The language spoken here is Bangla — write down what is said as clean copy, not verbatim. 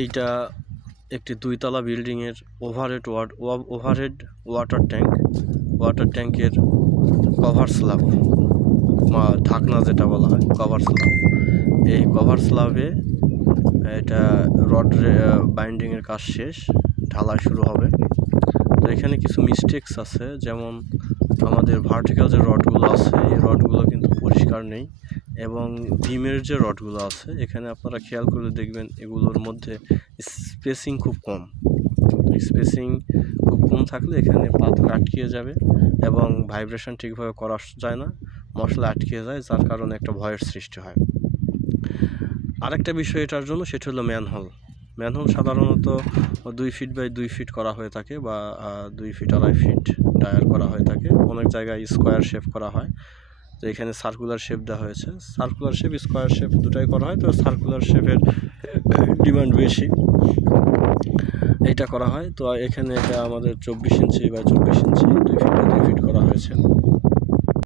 এইটা একটি 2 তলা বিল্ডিংয়ের ওভারহেড ওয়াটার ট্যাঙ্কের কভার স্ল্যাব বা ঢাকনা যেটা বলা হয় কভার স্ল্যাব। এই কভার স্ল্যাবে এটা রড বাইন্ডিংয়ের কাজ শেষ, ঢালাই শুরু হবে। তো এখানে কিছু মিস্টেকস আছে, যেমন আমাদের ভার্টিক্যাল যে রডগুলো আছে এই রডগুলো কিন্তু পরিষ্কার নেই, এবং বিমের যে রডগুলো আছে এখানে আপনারা খেয়াল করে দেখবেন এগুলোর মধ্যে স্পেসিং খুব কম থাকলে এখানে পাথর আটকিয়ে যাবে এবং ভাইব্রেশন ঠিকভাবে করা যায় না, মশলা আটকিয়ে যায়, যার কারণে একটা ভয়ের সৃষ্টি হয়। আরেকটা বিষয় এটার জন্য, সেটা হলো ম্যানহোল সাধারণত 2 ফিট বাই 2 ফিট করা হয়ে থাকে, বা 2 ফিট 2.5 ফিট ডায়ার করা হয়ে থাকে। অনেক জায়গায় স্কোয়ার শেপ করা হয়, তো এখানে সার্কুলার শেপ দেওয়া হয়েছে। সার্কুলার শেপ, স্কোয়ার শেপ দুটাই করা হয়, তো সার্কুলার শেপের ডিমান্ড বেশি, এইটা করা হয়। তো এখানে এটা আমাদের 24 ইঞ্চি বা 24 ইঞ্চি 2 ফিট বাই 2 ফিট করা হয়েছে।